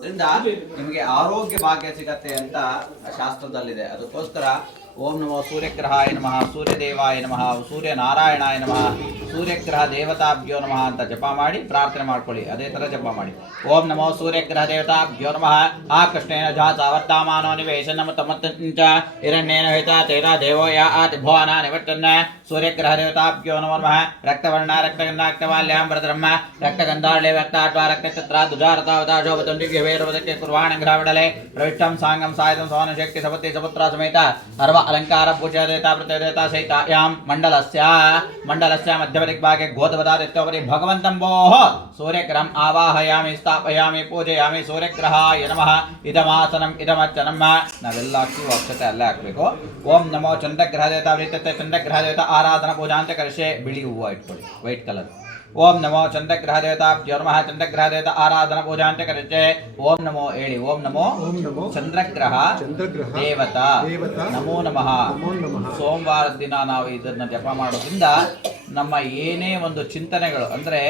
ಅದರಿಂದ ನಿಮಗೆ ಆರೋಗ್ಯ ಭಾಗ್ಯ ಸಿಗತ್ತೆ ಅಂತ ಶಾಸ್ತ್ರದಲ್ಲಿದೆ. ಅದಕ್ಕೋಸ್ಕರ ಓಂ ನಮೋ ಸೂರ್ಯಗ್ರಹಾಯ ನಮಃ, ಸೂರ್ಯದೇವಾಯ ನಮಃ, ಸೂರ್ಯನಾರಾಯಣಾಯ ನಮಃ, ಸೂರ್ಯಗ್ರಹ ದೇವತಾಭ್ಯೋ ನಮಃ ಅಂತ ಜಪ ಮಾಡಿ ಪ್ರಾರ್ಥನೆ ಮಾಡ್ಕೊಳ್ಳಿ. ಅದೇ ಥರ ಜಪ ಮಾಡಿ. ಓಂ ನಮೋ ಸೂರ್ಯಗ್ರಹ ದೇವತಾಭ್ಯೋ ನಮಃ. ಆ ಕೃಷ್ಣೇನ ಜಾತ ವರ್ತಾಮಾನೋ ನಿವೇಶನಮ ತಮತ್ತಂಚ ಹಿರಣ್ಯೇನ ಹಿತ ತೇನ ದೇವೋ ಯಾ ಆತಿ ಭುವನ ನಿವರ್ತನ್ನ ಸೂರ್ಯಗ್ರಹ ದೇವತಾಭ್ಯೋ ನಮಃ. ರಕ್ತವರ್ಣ ರಕ್ತಗಂಧಾಕ್ತಮಾಲ್ಯಾಂ ವರದ್ರಹ್ಮ ರಕ್ತಗಂಧಾಳೆ ರಕ್ತಾಟ್ವಾ ರಕ್ತಚಿತ್ರ ದುಜಾರತಾವತಾಶೋಭತುಂಡಿವ್ಯವೇರವದಕ್ಕೆ ಕುರ್ವಾಣ ಗ್ರಹವಡಲೆ ಪ್ರವಿಷ್ಟಂ ಸಾಂಗಂ ಸಾಯದಂ ಸೋನ ಶಕ್ತಿ ಸಪತಿ ಸಪುತ್ರ ಸಮೇತ ಸರ್ವ ಅಲಂಕಾರ ಪೂಜಾ ದೇವತಾ ಪ್ರತ್ಯದೇವತಾ ಸಹಿತ ಯಾಂ ಮಂಡಲಸ್ಯ ಮಧ್ಯಪದಿಗ್ಭಾಗೆ ಗೋಧವದಾದಿತ್ಯೋಪರಿ ಭಗವಂತಂಬೋಃ ಸೂರ್ಯಗ್ರಹಂ ಆವಾಹಯಾಮಿ ಸ್ಥಾಪಯಾಮಿ ಪೂಜಯಾಮಿ ಸೂರ್ಯಗ್ರಹಾಯ ನಮಃ. ಇದಮಾಸನಂ ಇದಮಚ್ಚನಂ. ನಾವೆಲ್ಲ ಹಾಕ್ತೀವಿ, ಅಕ್ಷತೆ ಅಲ್ಲೇ ಹಾಕಬೇಕು. ಓಂ ನಮೋ ಚಂದ್ರಗ್ರಹ ದೇವತಾ ವೃತ್ತತೆ ಚಂದ್ರಗ್ರಹ ದೇವತಾ ಆರಾಧನಾ ಪೂಜಾ ಅಂತ ಕರೆಸೆ ಬಿಳಿ ಹೂವು ಇಟ್ಕೊಳ್ಳಿ, ವೈಟ್ ಕಲರ್. ಓಂ ನಮೋ ಚಂದ್ರಗ್ರಹ ದೇವತಾಭ್ಯೋ ನಮಃ. ಚಂದ್ರಗ್ರಹ ದೇವತಾ ಆರಾಧನಾ ಪೂಜಾ ಅಂತ ಕರೆಸೆ ಓಂ ನಮೋ ಹೇಳಿ. ಓಂ ನಮೋ ಚಂದ್ರಗ್ರಹ ದೇವತಾ ನಮೋ ನಮಃ. ಸೋಮವಾರದ ದಿನ ನಾವು ಇದನ್ನ ಜಪ ಮಾಡೋದ್ರಿಂದ ನಮ್ಮ ಏನೇ ಒಂದು ಚಿಂತನೆಗಳು ಅಂದರೆ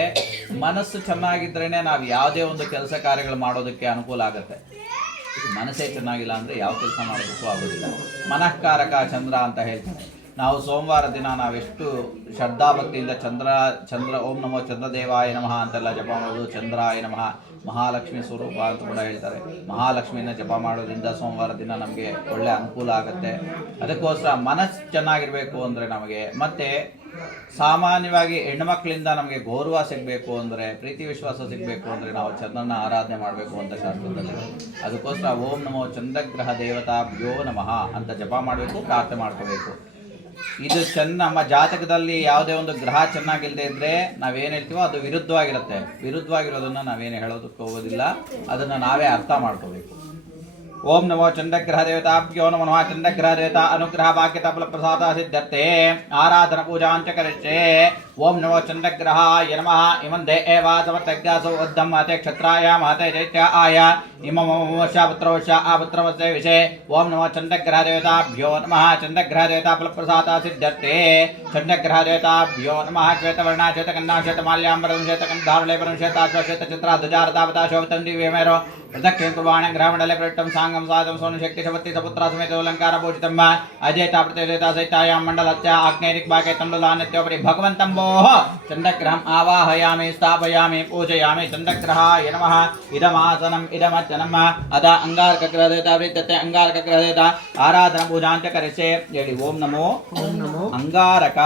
ಮನಸ್ಸು ಚೆನ್ನಾಗಿದ್ರೇನೆ ನಾವು ಯಾವುದೇ ಒಂದು ಕೆಲಸ ಕಾರ್ಯಗಳು ಮಾಡೋದಕ್ಕೆ ಅನುಕೂಲ ಆಗುತ್ತೆ. ಮನಸ್ಸೇ ಚೆನ್ನಾಗಿಲ್ಲ ಅಂದರೆ ಯಾವ ಕೆಲಸ ಮಾಡೋದಕ್ಕೂ ಆಗೋದಿಲ್ಲ. ಮನಃಕಾರಕ ಚಂದ್ರ ಅಂತ ಹೇಳ್ತಾರೆ. ನಾವು ಸೋಮವಾರ ದಿನ ನಾವೆಷ್ಟು ಶ್ರದ್ಧಾಭಕ್ತಿಯಿಂದ ಚಂದ್ರ ಓಂ ನಮೋ ಚಂದ್ರದೇವಾಯ ನಮಃ ಅಂತೆಲ್ಲ ಜಪ ಮಾಡೋದು. ಚಂದ್ರಾಯ ನಮಃ ಮಹಾಲಕ್ಷ್ಮಿ ಸ್ವರೂಪ ಅಂತ ಕೂಡ ಹೇಳ್ತಾರೆ. ಮಹಾಲಕ್ಷ್ಮಿನ ಜಪ ಮಾಡೋದ್ರಿಂದ ಸೋಮವಾರ ದಿನ ನಮಗೆ ಒಳ್ಳೆ ಅನುಕೂಲ ಆಗುತ್ತೆ. ಅದಕ್ಕೋಸ್ಕರ ಮನಸ್ಸು ಚೆನ್ನಾಗಿರಬೇಕು ಅಂದರೆ ನಮಗೆ, ಮತ್ತು ಸಾಮಾನ್ಯವಾಗಿ ಹೆಣ್ಮಕ್ಳಿಂದ ನಮಗೆ ಗೌರವ ಸಿಗಬೇಕು ಅಂದರೆ, ಪ್ರೀತಿ ವಿಶ್ವಾಸ ಸಿಗಬೇಕು ಅಂದರೆ ನಾವು ಚಂದ್ರನ ಆರಾಧನೆ ಮಾಡಬೇಕು ಅಂತ ಶಾಸ್ತ್ರದಲ್ಲಿ. ಅದಕ್ಕೋಸ್ಕರ ಓಂ ನಮೋ ಚಂದ್ರಗ್ರಹ ದೇವತಾಭ್ಯೋ ನಮಃ ಅಂತ ಜಪ ಮಾಡಬೇಕು, ಪ್ರಾರ್ಥನೆ ಮಾಡ್ಕೋಬೇಕು. ಇದು ನಮ್ಮ ಜಾತಕದಲ್ಲಿ ಯಾವುದೇ ಒಂದು ಗ್ರಹ ಚೆನ್ನಾಗಿಲ್ಲದೆ ಇದ್ದರೆ ನಾವೇನು ಹೇಳ್ತೀವೋ ಅದು ವಿರುದ್ಧವಾಗಿರುತ್ತೆ. ವಿರುದ್ಧವಾಗಿರೋದನ್ನು ನಾವೇನು ಹೇಳೋದಕ್ಕೆ ಹೋಗೋದಿಲ್ಲ, ಅದನ್ನು ನಾವೇ ಅರ್ಥ ಮಾಡ್ಕೋಬೇಕು. ಓಂ ನಮೋ ಚಂದ್ರಗ್ರಹ ದೇವತಾಭ್ಯೋ ನಮಃ. ಚಂದ್ರಗ್ರಹ ದೇವತಾ ಅನುಗ್ರಹ ಭಾಗ್ಯತ ಫಲ ಪ್ರಸಾದ ಸಿದ್ಧತೆ ಆರಾಧನ ಪೂಜಾಂಚ ಕರಿಷ್ಯೆ. ಓಂ ನಮೋ ಚಂದ್ರಗ್ರಹಾಯ ನಮಃ. ಇಮಂ ದೇವ ಸಮರ್ಥಜ್ಞಾಸೋ ಉದ್ದಂ ಅತೆ ಕ್ಷತ್ರಾಯ ಮಹತೆ ಚೈತ್ಯ ಆಯ ಇಮಮವಶ ಪುತ್ರವಶ ಆ ಪುತ್ರವಶ ವಿಷಯ. ಓಂ ನಮೋ ಚಂದ್ರಗ್ರಹ ದೇವತಾಭ್ಯೋ ನಮಃ. ಚಂದ್ರಗ್ರಹ ದೇವತಾ ಫಲ ಪ್ರಸಾದ ಸಿದ್ಧತೆ. ಚಂದ್ರಗ್ರಹ ದೇವತಾಭ್ಯೋ ನಮಃ. ಶ್ವೇತವರ್ಣ ಶ್ವೇತಕನ್ನಾ ಶ್ವೇತಮಾಲ್ಯಾಂಬರಂ ಶ್ವೇತಕಂಧಾರುಳೇಬರಂ ಶ್ವೇತಾಶ್ವ ಶ್ವೇತಚಿತ್ರ ಧ್ವಜಾರತಾವತಾಶೋಭತಂದಿವ್ಯಮೇರೋ ಪ್ರದಕ್ಷಿಣ ಕುರ್ವಾಣ ಗ್ರಹಮಂಡಲೆ ಪ್ರವಿಷ್ಟಂ ಸಾಂಗಂ ಸಾಧಂ ಸೋನು ಶಕ್ತಿ ಸಪತ್ತಿ ಸಪುತ್ರ ಸಮೇತ ಅಲಂಕಾರ ಭೂಷಿತಂ ಅಜೇತಾ ಪ್ರತ್ಯೇತಾ ಸಹಿತಾಯಾಂ ಮಂಡಲಸ್ಯ ಆಗ್ನೇಯದಿಗ್ಭಾಗೆ ತಂಡುಲಾನ್ಯತ್ಯೋಪರಿ ಭಗವಂತಂಬೋಃ ಚಂದ್ರಗ್ರಹಂ ಆವಾಹಯಾಮಿ ಸ್ಥಾಪಯಾಮಿ ಪೂಜಯಾಮಿ ಚಂದ್ರಗ್ರಹಾಯ ನಮಃ. ಇದಮಾಸನಂ ಇದಮಚ್ಚನಂ. ಅದ ಅಂಗಾರಕ ಗ್ರಹ ದೇವತಾ ವೃತ್ತತೆ ಅಂಗಾರಕ ಗ್ರಹ ದೇವತಾ ಆರಾಧನಾ ಪೂಜಾಂಚ ಕರಿಷ್ಯೆ ಹೇಳಿ. ಓಂ ನಮೋ ಅಂಗಾರಕ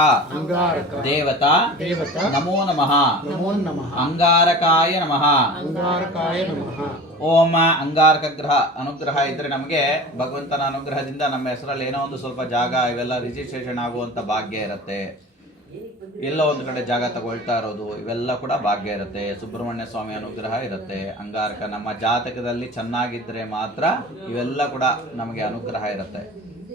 ದೇವತಾ ನಮೋ ನಮಃ. ಅಂಗಾರಕಾಯ ನಮಃ. ಓಂ ಅಂಗಾರಕ ಗ್ರಹ ಅನುಗ್ರಹ ಇದ್ರೆ ನಮಗೆ ಭಗವಂತನ ಅನುಗ್ರಹದಿಂದ ನಮ್ಮ ಹೆಸರಲ್ಲಿ ಏನೋ ಒಂದು ಸ್ವಲ್ಪ ಜಾಗ ಇವೆಲ್ಲ ರಿಜಿಸ್ಟ್ರೇಷನ್ ಆಗುವಂಥ ಭಾಗ್ಯ ಇರುತ್ತೆ. ಎಲ್ಲೋ ಒಂದು ಕಡೆ ಜಾಗ ತಗೊಳ್ತಾ ಇರೋದು ಇವೆಲ್ಲ ಕೂಡ ಭಾಗ್ಯ ಇರುತ್ತೆ. ಸುಬ್ರಹ್ಮಣ್ಯ ಸ್ವಾಮಿ ಅನುಗ್ರಹ ಇರುತ್ತೆ. ಅಂಗಾರಕ ನಮ್ಮ ಜಾತಕದಲ್ಲಿ ಚೆನ್ನಾಗಿದ್ದರೆ ಮಾತ್ರ ಇವೆಲ್ಲ ಕೂಡ ನಮಗೆ ಅನುಗ್ರಹ ಇರುತ್ತೆ.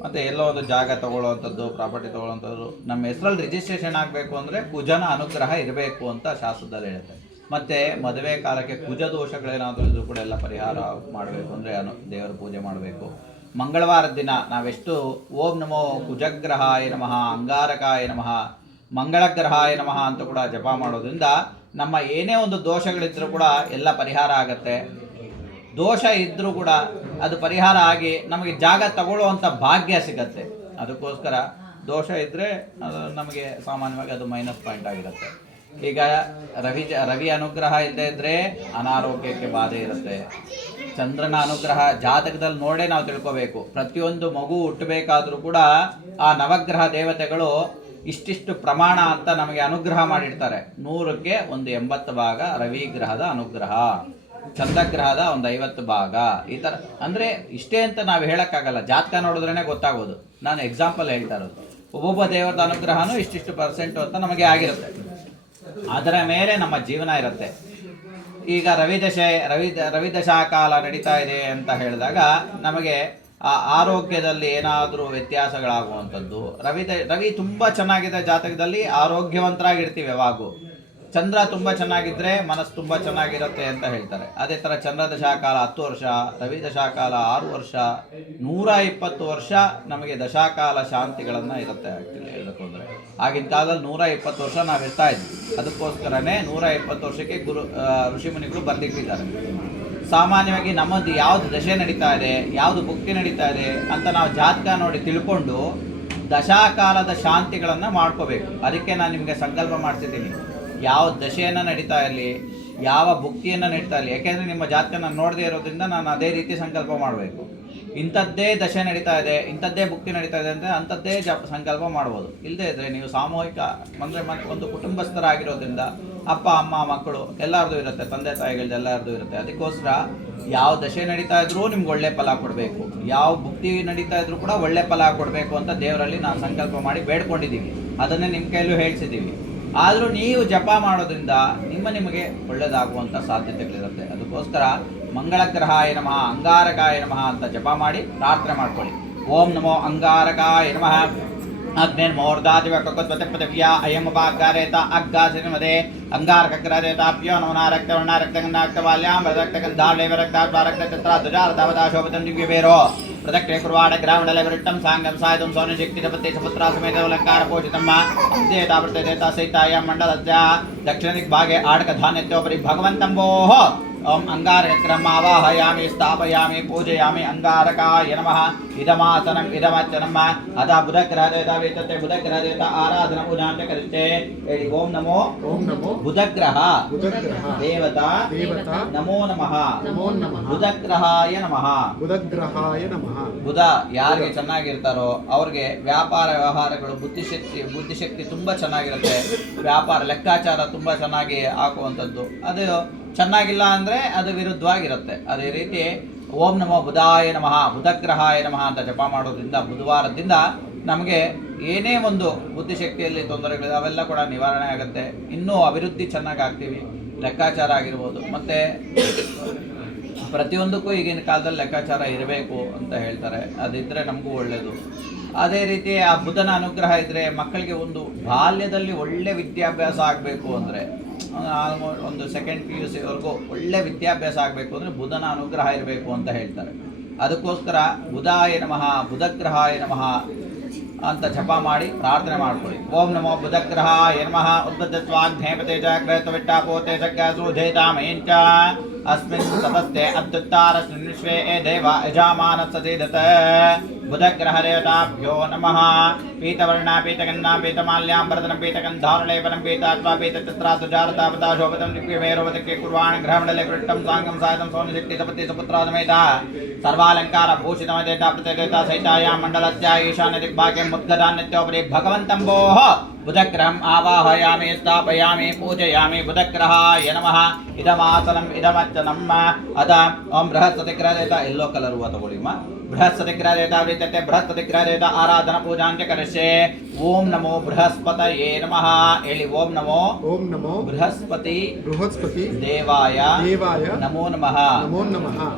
ಮತ್ತು ಎಲ್ಲೋ ಒಂದು ಜಾಗ ತಗೊಳ್ಳೋವಂಥದ್ದು, ಪ್ರಾಪರ್ಟಿ ತಗೊಳ್ಳೋವಂಥದ್ದು, ನಮ್ಮ ಹೆಸರಲ್ಲಿ ರಿಜಿಸ್ಟ್ರೇಷನ್ ಆಗಬೇಕು ಅಂದರೆ ಕುಜನ ಅನುಗ್ರಹ ಇರಬೇಕು ಅಂತ ಶಾಸ್ತ್ರದಲ್ಲಿ ಹೇಳುತ್ತೆ. ಮತ್ತು ಮದುವೆ ಕಾಲಕ್ಕೆ ಕುಜ ದೋಷಗಳೇನಾದರೂ ಇದ್ರೂ ಕೂಡ ಎಲ್ಲ ಪರಿಹಾರ ಮಾಡಬೇಕು ಅಂದರೆ ದೇವರ ಪೂಜೆ ಮಾಡಬೇಕು. ಮಂಗಳವಾರದ ದಿನ ನಾವೆಷ್ಟು ಓಂ ನಮೋ ಕುಜಗ್ರಹಾಯ ನಮಃ, ಅಂಗಾರಕಾಯ ನಮಃ, ಮಂಗಳಗ್ರಹಾಯ ನಮಃ ಅಂತ ಕೂಡ ಜಪ ಮಾಡೋದ್ರಿಂದ ನಮ್ಮ ಏನೇ ಒಂದು ದೋಷಗಳಿದ್ರೂ ಕೂಡ ಎಲ್ಲ ಪರಿಹಾರ ಆಗತ್ತೆ. ದೋಷ ಇದ್ದರೂ ಕೂಡ ಅದು ಪರಿಹಾರ ಆಗಿ ನಮಗೆ ಜಾಗ ತಗೊಳ್ಳುವಂಥ ಭಾಗ್ಯ ಸಿಗತ್ತೆ. ಅದಕ್ಕೋಸ್ಕರ ದೋಷ ಇದ್ದರೆ ಅದು ನಮಗೆ ಸಾಮಾನ್ಯವಾಗಿ ಅದು ಮೈನಸ್ ಪಾಯಿಂಟ್ ಆಗಿರುತ್ತೆ. ಈಗ ರವಿ ಅನುಗ್ರಹ ಇಲ್ಲದೆ ಇದ್ದರೆ ಅನಾರೋಗ್ಯಕ್ಕೆ ಬಾಧೆ ಇರುತ್ತೆ. ಚಂದ್ರನ ಅನುಗ್ರಹ ಜಾತಕದಲ್ಲಿ ನೋಡೇ ನಾವು ತಿಳ್ಕೋಬೇಕು. ಪ್ರತಿಯೊಂದು ಮಗು ಹುಟ್ಟಬೇಕಾದ್ರೂ ಕೂಡ ಆ ನವಗ್ರಹ ದೇವತೆಗಳು ಇಷ್ಟಿಷ್ಟು ಪ್ರಮಾಣ ಅಂತ ನಮಗೆ ಅನುಗ್ರಹ ಮಾಡಿರ್ತಾರೆ. 100ಕ್ಕೆ ಒಂದು 80 ಭಾಗ ರವಿ ಗ್ರಹದ ಅನುಗ್ರಹ, ಚಂದ್ರಗ್ರಹದ ಒಂದು 50 ಭಾಗ, ಈ ಥರ. ಅಂದರೆ ಇಷ್ಟೇ ಅಂತ ನಾವು ಹೇಳೋಕ್ಕಾಗಲ್ಲ, ಜಾತಕ ನೋಡಿದ್ರೇ ಗೊತ್ತಾಗೋದು. ನಾನು ಎಕ್ಸಾಂಪಲ್ ಹೇಳ್ತಾ ಇರೋದು. ಒಬ್ಬೊಬ್ಬ ದೇವರದ ಅನುಗ್ರಹನೂ ಇಷ್ಟಿಷ್ಟು % ಅಂತ ನಮಗೆ ಆಗಿರುತ್ತೆ. ಅದರ ಮೇಲೆ ನಮ್ಮ ಜೀವನ ಇರುತ್ತೆ. ಈಗ ರವಿ ದಶಾ ಕಾಲ ನಡೀತಾ ಇದೆ ಅಂತ ಹೇಳಿದಾಗ ನಮಗೆ ಆ ಆರೋಗ್ಯದಲ್ಲಿ ಏನಾದರೂ ವ್ಯತ್ಯಾಸಗಳಾಗುವಂಥದ್ದು. ರವಿ ತುಂಬ ಚೆನ್ನಾಗಿದೆ ಜಾತಕದಲ್ಲಿ ಆರೋಗ್ಯವಂತರಾಗಿರ್ತೀವಿ ಯಾವಾಗೂ. ಚಂದ್ರ ತುಂಬ ಚೆನ್ನಾಗಿದ್ದರೆ ಮನಸ್ಸು ತುಂಬ ಚೆನ್ನಾಗಿರುತ್ತೆ ಅಂತ ಹೇಳ್ತಾರೆ. ಅದೇ ಥರ ಚಂದ್ರ ದಶಾಕಾಲ 10 ವರ್ಷ, ರವಿ ದಶಾಕಾಲ 6 ವರ್ಷ, 120 ವರ್ಷ ನಮಗೆ ದಶಾಕಾಲ ಶಾಂತಿಗಳನ್ನು ಇರುತ್ತೆ. ಆ್ಯಕ್ಚುಲಿ ಹೇಳಬೇಕು ಅಂದರೆ ಆಗಿನ ಕಾಲದಲ್ಲಿ 120 ವರ್ಷ ನಾವು ಇರ್ತಾ ಇದ್ವಿ. ಅದಕ್ಕೋಸ್ಕರನೇ 120 ವರ್ಷಕ್ಕೆ ಋಷಿಮುನಿಗಳು ಬರೆದಿಟ್ಟಿದ್ದಾರೆ. ಸಾಮಾನ್ಯವಾಗಿ ನಮ್ಮದು ಯಾವುದು ದಶೆ ನಡೀತಾ ಇದೆ, ಯಾವುದು ಭುಕ್ತಿ ನಡೀತಾ ಇದೆ ಅಂತ ನಾವು ಜಾತಕ ನೋಡಿ ತಿಳ್ಕೊಂಡು ದಶಾಕಾಲದ ಶಾಂತಿಗಳನ್ನು ಮಾಡ್ಕೋಬೇಕು. ಅದಕ್ಕೆ ನಾನು ನಿಮಗೆ ಸಂಕಲ್ಪ ಮಾಡ್ತಿದ್ದೀನಿ, ಯಾವ ದಶೆಯನ್ನು ನಡೀತಾ ಇರಲಿ, ಯಾವ ಭುಕ್ತಿಯನ್ನು ನಡೀತಾ ಇರಲಿ. ಯಾಕೆಂದರೆ ನಿಮ್ಮ ಜಾತಕ ನಾನು ನೋಡದೇ ಇರೋದ್ರಿಂದ ನಾನು ಅದೇ ರೀತಿ ಸಂಕಲ್ಪ ಮಾಡಬೇಕು. ಇಂಥದ್ದೇ ದಶೆ ನಡೀತಾ ಇದೆ, ಇಂಥದ್ದೇ ಭುಕ್ತಿ ನಡೀತಾ ಇದೆ ಅಂದರೆ ಅಂಥದ್ದೇ ಸಂಕಲ್ಪ ಮಾಡ್ಬೋದು. ಇಲ್ಲದೇ ಇದ್ದರೆ ನೀವು ಸಾಮೂಹಿಕ ಅಂದರೆ ಒಂದು ಕುಟುಂಬಸ್ಥರಾಗಿರೋದ್ರಿಂದ ಅಪ್ಪ ಅಮ್ಮ ಮಕ್ಕಳು ಎಲ್ಲರದು ಇರುತ್ತೆ, ತಂದೆ ತಾಯಿಗಳದ್ದು ಎಲ್ಲರದು ಇರುತ್ತೆ. ಅದಕ್ಕೋಸ್ಕರ ಯಾವ ದಶೆ ನಡೀತಾ ಇದ್ರೂ ನಿಮ್ಗೆ ಒಳ್ಳೆ ಫಲ ಕೊಡಬೇಕು, ಯಾವ ಭುಕ್ತಿ ನಡೀತಾ ಇದ್ರೂ ಕೂಡ ಒಳ್ಳೆ ಫಲ ಕೊಡಬೇಕು ಅಂತ ದೇವರಲ್ಲಿ ನಾವು ಸಂಕಲ್ಪ ಮಾಡಿ ಬೇಡ್ಕೊಂಡಿದ್ದೀವಿ. ಅದನ್ನೇ ನಿಮ್ಮ ಕೈಲೂ ಹೇಳಿಸಿದ್ದೀವಿ. ಆದರೂ ನೀವು ಜಪ ಮಾಡೋದ್ರಿಂದ ನಿಮಗೆ ಒಳ್ಳೆಯದಾಗುವಂಥ ಸಾಧ್ಯತೆಗಳಿರುತ್ತೆ. ಅದಕ್ಕೋಸ್ಕರ ಮಂಗಳಗ್ರಹಾಯ ನಮಃ, ಅಂಗಾರಕಾಯ ನಮಃ ಅಂತ ಜಪ ಮಾಡಿ ಪ್ರಾರ್ಥನೆ ಮಾಡ್ಕೊಳ್ಳಿ. ಓಂ ನಮೋ ಅಂಗಾರಕಾಯ ನಮಃ. ಅಗ್ನಿರ್ಮೋರ್ಧಾದಿವ ಕಕುತ್ವತೆ ಪೃಥಿವ್ಯ ಅಯಂ ಉಪಾಗಾರೇತ ಅಗ್ಗಾಸಿನಿಮದೆ ಅಂಗಾರಕಗ್ರದೇತಾಭ್ಯೋ ನಮನ ರಕ್ತವರ್ಣ ರಕ್ತಗಂಧಾಕ್ತವಾಲ್ಯಾಂ ರಕ್ತಗಂಧಾಲೇವ ರಕ್ತಾತ್ವ ರಕ್ತಚಿತ್ರ ಧ್ವಜಾರ್ಧಾವತಾ ಶೋಭತಂ ದಿವ್ಯವೇರೋ ಪ್ರದಕ್ಷಿಣೆ ಕುರ್ವಾಡ ಗ್ರಾಮಡಲೆ ವಿರುಟ್ಟಂ ಸಾಂಗಂ ಸಾಯದಂ ಸೋನ ಶಕ್ತಿ ಸಪತ್ತಿ ಸಪುತ್ರ ಸಮೇತ ಅಲಂಕಾರ ಪೋಷಿತಮ್ಮ ದೇತಾ ಪ್ರತ್ಯೇತ ಸಹಿತಾಯ ಮಂಡಲಸ್ಯ ದಕ್ಷಿಣ ದಿಗ್ಭಾಗೆ ಆಡಕ ಧಾನ್ಯತ್ಯೋಪರಿ ಭಗವಂತಂಬೋಃ ಓಂ ಅಂಗಾರಕಗ್ರಹಂ ಆವಾಹಯಾಮಿ ಸ್ಥಾಪಯಾಮಿ ಪೂಜಯಾಮಿ ಅಂಗಾರಕಾಯ ನಮಃ. ಇದಮಾಸನಂ ಇದಮಚ್ಚನಂ ಅದ ಬುಧಗ್ರಹದೇತ ವೇತತೆ ಬುಧಗ್ರಹದೇತ ಆರಾಧನ ಪೂಜಾಂತ ಕರಿತೆ. ಹೇಳಿ ಓಂ ನಮೋ ಬುಧಗ್ರಹ ದೇವತಾ ನಮೋ ನಮಃ ಬುಧಗ್ರಹಾಯ ನಮಃ. ಬುಧ ಯಾರಿಗೆ ಚೆನ್ನಾಗಿರ್ತಾರೋ ಅವ್ರಿಗೆ ವ್ಯಾಪಾರ ವ್ಯವಹಾರಗಳು ಬುದ್ಧಿಶಕ್ತಿ ತುಂಬಾ ಚೆನ್ನಾಗಿರುತ್ತೆ. ವ್ಯಾಪಾರ ಲೆಕ್ಕಾಚಾರ ತುಂಬಾ ಚೆನ್ನಾಗಿ ಹಾಕುವಂಥದ್ದು. ಅದು ಚೆನ್ನಾಗಿಲ್ಲ ಅಂದರೆ ಅದು ವಿರುದ್ಧವಾಗಿರುತ್ತೆ. ಅದೇ ರೀತಿ ಓಂ ನಮೋ ಬುಧಾಯ ನಮಃ ಬುಧಗ್ರಹಾಯ ನಮಃ ಅಂತ ಜಪ ಮಾಡೋದ್ರಿಂದ ಬುಧವಾರದಿಂದ ನಮಗೆ ಏನೇ ಒಂದು ಬುದ್ಧಿಶಕ್ತಿಯಲ್ಲಿ ತೊಂದರೆಗಳು ಅವೆಲ್ಲ ಕೂಡ ನಿವಾರಣೆ ಆಗುತ್ತೆ. ಇನ್ನೂ ಅಭಿವೃದ್ಧಿ ಚೆನ್ನಾಗಿ ಆಗ್ತೀವಿ. ಲೆಕ್ಕಾಚಾರ ಆಗಿರ್ಬೋದು, ಮತ್ತು ಪ್ರತಿಯೊಂದಕ್ಕೂ ಈಗಿನ ಕಾಲದಲ್ಲಿ ಲೆಕ್ಕಾಚಾರ ಇರಬೇಕು ಅಂತ ಹೇಳ್ತಾರೆ. ಅದಿದ್ದರೆ ನಮಗೂ ಒಳ್ಳೆಯದು. ಅದೇ ರೀತಿ ಆ ಬುಧನ ಅನುಗ್ರಹ ಇದ್ದರೆ ಮಕ್ಕಳಿಗೆ ಒಂದು ಬಾಲ್ಯದಲ್ಲಿ ಒಳ್ಳೆ ವಿದ್ಯಾಭ್ಯಾಸ ಆಗಬೇಕು ಅಂದರೆ ಒಂದು ಸೆಕೆಂಡ್ PUC ವರೆಗೂ ಒಳ್ಳೆ ವಿದ್ಯಾಭ್ಯಾಸ ಆಗಬೇಕು ಅಂದರೆ ಬುಧನ ಅನುಗ್ರಹ ಇರಬೇಕು ಅಂತ ಹೇಳ್ತಾರೆ. ಅದಕ್ಕೋಸ್ಕರ ಬುಧಾಯ ನಮಃ ಬುಧಗ್ರಹಾಯ ನಮಃ ಅಂತ ಜಪ ಮಾಡಿ ಪ್ರಾರ್ಥನೆ ಮಾಡ್ಕೊಳ್ಳಿ. ಓಂ ನಮೋ ಬುಧಗ್ರಹಾಯ ನಮಃ. ಉದ್ಬದ್ಧತ್ವಾಗ್ನೇಪತೆ ಚ ಗ್ರಹತ್ವವಿಟ್ಟಾಪೋತೆ ಜಗ್ಗಾಸೂಧೇತಾಮಯಂಚ ಅಸ್ಮಿನ್ ಸತಸ್ತೆ ಅತ್ಯುತ್ತಾರಸ್ಮಿನ್ ವಿಶ್ವೇ ದೇವ ಯಜಮಾನಸ್ಸೇದತ. ಬುಧಗ್ರಹದೇವತಾಭ್ಯೋ ನಮಃ. ಪೀತವರ್ಣ ಪೀತಗಂಧಾ ಪೀತಮಾಲ್ಯಾಂಬರದನ ಪೀತಗಂಧಾರುಲೇಪನಂ ಪೀತಾತ್ವಾ ಪೀತಚಿತ್ರಾಧ್ವಜಾರತಾಪತಾ ಶೋಭತಂ ದಿವ್ಯವೇರೋಪದಕ್ಕೆ ಕುರ್ವಾಣ ಗ್ರಹಮಂಡಲೆ ಪೃಷ್ಟಂ ಸಾಂಗಂ ಸಾಯದಂ ಸೋನಶಕ್ತಿ ಸಪತಿ ಸಪುತ್ರಾದಮೇತ ಸರ್ವಾಲಂಕಾರ ಭೂಷಿತಮದೇತ ಪ್ರತ್ಯೇತ ಸಹಿತಾಯಾಂ ಮಂಡಲಸ್ಯ ಈಶಾನ್ಯ ದಿಗ್ಭಾಗೆ ಮುದ್ಗದಾನ್ಯತ್ಯೋಪರಿ ಭಗವಂತಂಬೋಃ ಬುಧಗ್ರಹಂ ಆವಾಹಯಾಮಿ ಸ್ಥಾಪಯಾಮಿ ಪೂಜಯಾಮಿ. ಬುಧಗ್ರಹಾಯ ನಮಃ. ಇದಮಾಸನಂ ಇದಮಚ್ಚನಂ ಅದ ಓಂ ಬೃಹಸ್ಪತಿಗ್ರಹದೇತ ಎಲ್ಲೋ ಕಲರ್ ಹೂವ ತಗೊಳ್ಳಿಮ್ಮ. ಬೃಹಸ್ಪತಿಗ್ರಹದೇತ ವೃತ್ತತೆ ಬೃಹಸ್ಪತಿಗ್ರಹದೇತ ಆರಾಧನ ಪೂಜಾಂತ್ಯ ಕರಿಷ್ಯೆ. ಓಂ ನಮೋ ಬೃಹಸ್ಪತಯೇ ನಮಃ. ಹೇಳಿ ಓಂ ನಮೋ ಬೃಹಸ್ಪತಿ ದೇವಾಯ ನಮೋ ನಮಃ.